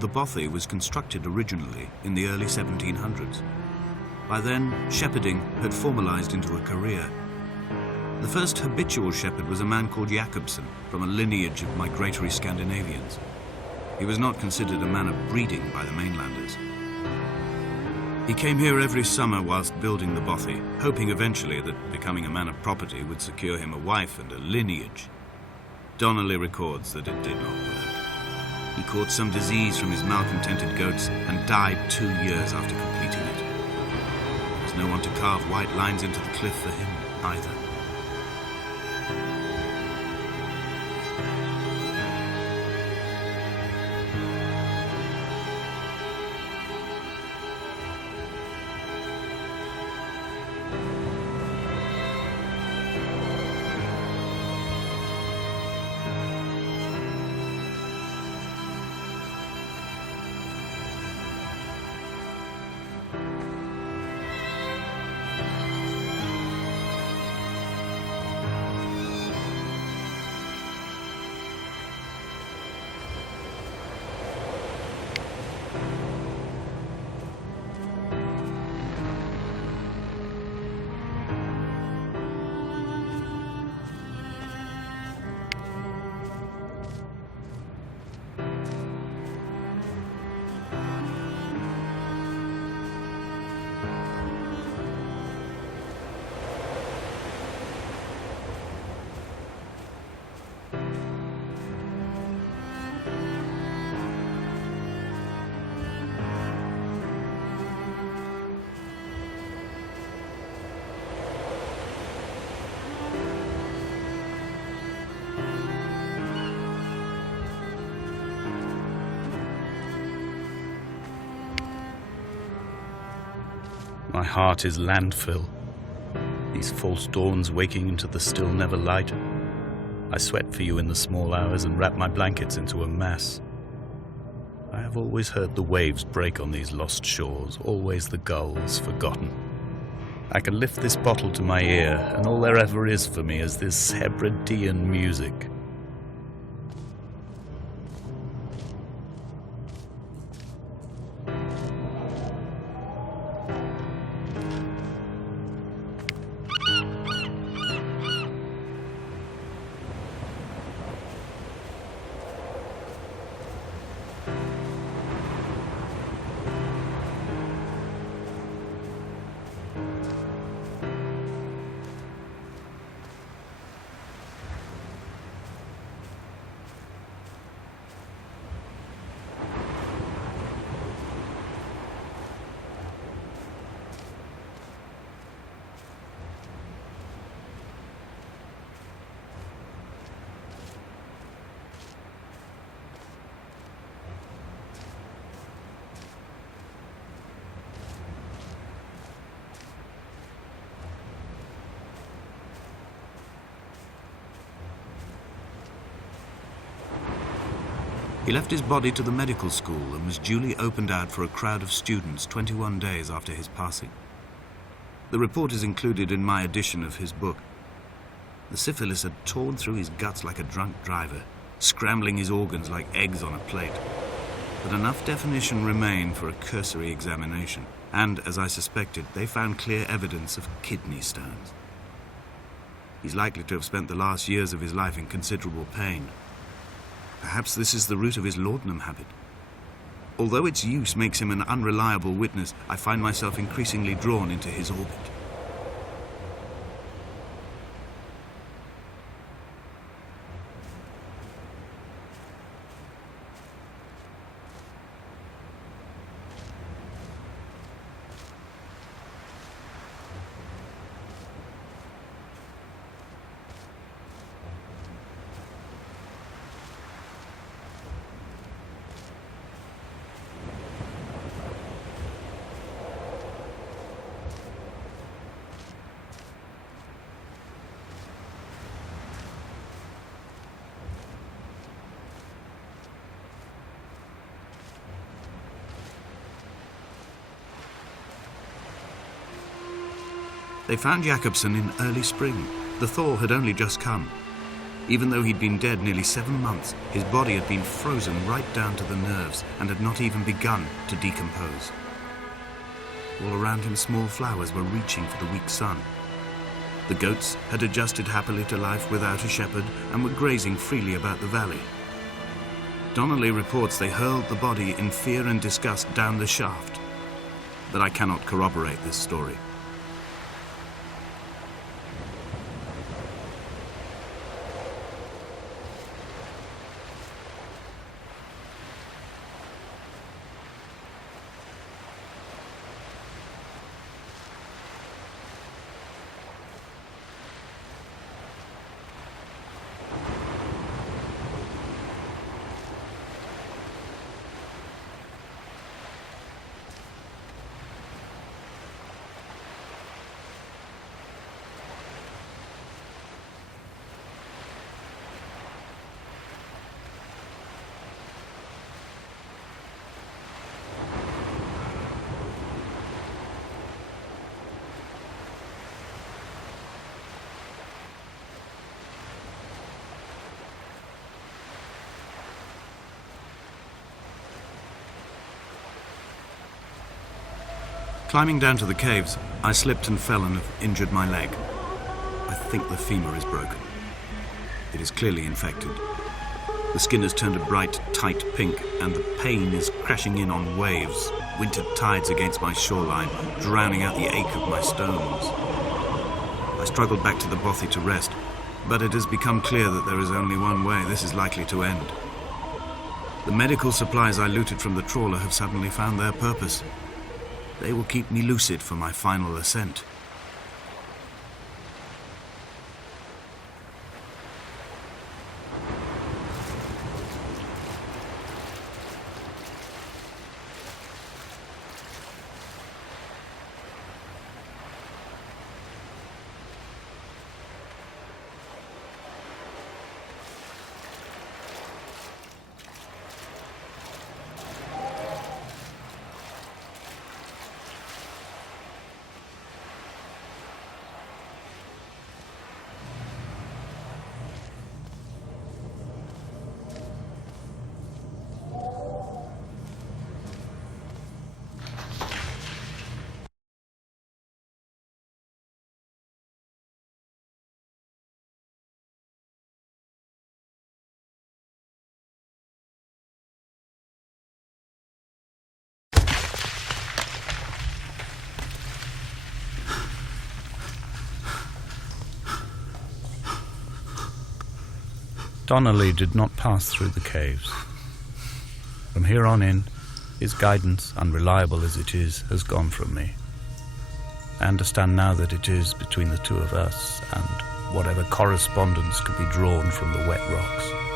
the bothy was constructed originally in the early 1700s. By then, shepherding had formalized into a career. The first habitual shepherd was a man called Jakobsen, from a lineage of migratory Scandinavians. He was not considered a man of breeding by the mainlanders. He came here every summer whilst building the bothy, hoping eventually that becoming a man of property would secure him a wife and a lineage. Donnelly records that it did not work. He caught some disease from his malcontented goats and died 2 years after completing it. There was no one to carve white lines into the cliff for him either. My heart is landfill, these false dawns waking into the still never light. I sweat for you in the small hours and wrap my blankets into a mass. I have always heard the waves break on these lost shores, always the gulls forgotten. I can lift this bottle to my ear, and all there ever is for me is this Hebridean music. He left his body to the medical school and was duly opened out for a crowd of students 21 days after his passing. The report is included in my edition of his book. The syphilis had torn through his guts like a drunk driver, scrambling his organs like eggs on a plate. But enough definition remained for a cursory examination, and, as I suspected, they found clear evidence of kidney stones. He's likely to have spent the last years of his life in considerable pain. Perhaps this is the root of his laudanum habit. Although its use makes him an unreliable witness, I find myself increasingly drawn into his orbit. They found Jakobsen in early spring. The thaw had only just come. Even though he'd been dead nearly 7 months, his body had been frozen right down to the nerves and had not even begun to decompose. All around him, small flowers were reaching for the weak sun. The goats had adjusted happily to life without a shepherd and were grazing freely about the valley. Donnelly reports they hurled the body in fear and disgust down the shaft, but I cannot corroborate this story. Climbing down to the caves, I slipped and fell and have injured my leg. I think the femur is broken. It is clearly infected. The skin has turned a bright, tight pink, and the pain is crashing in on waves, winter tides against my shoreline, drowning out the ache of my stones. I struggled back to the bothy to rest, but it has become clear that there is only one way this is likely to end. The medical supplies I looted from the trawler have suddenly found their purpose. They will keep me lucid for my final ascent. Donnelly did not pass through the caves. From here on in, his guidance, unreliable as it is, has gone from me. I understand now that it is between the two of us and whatever correspondence could be drawn from the wet rocks.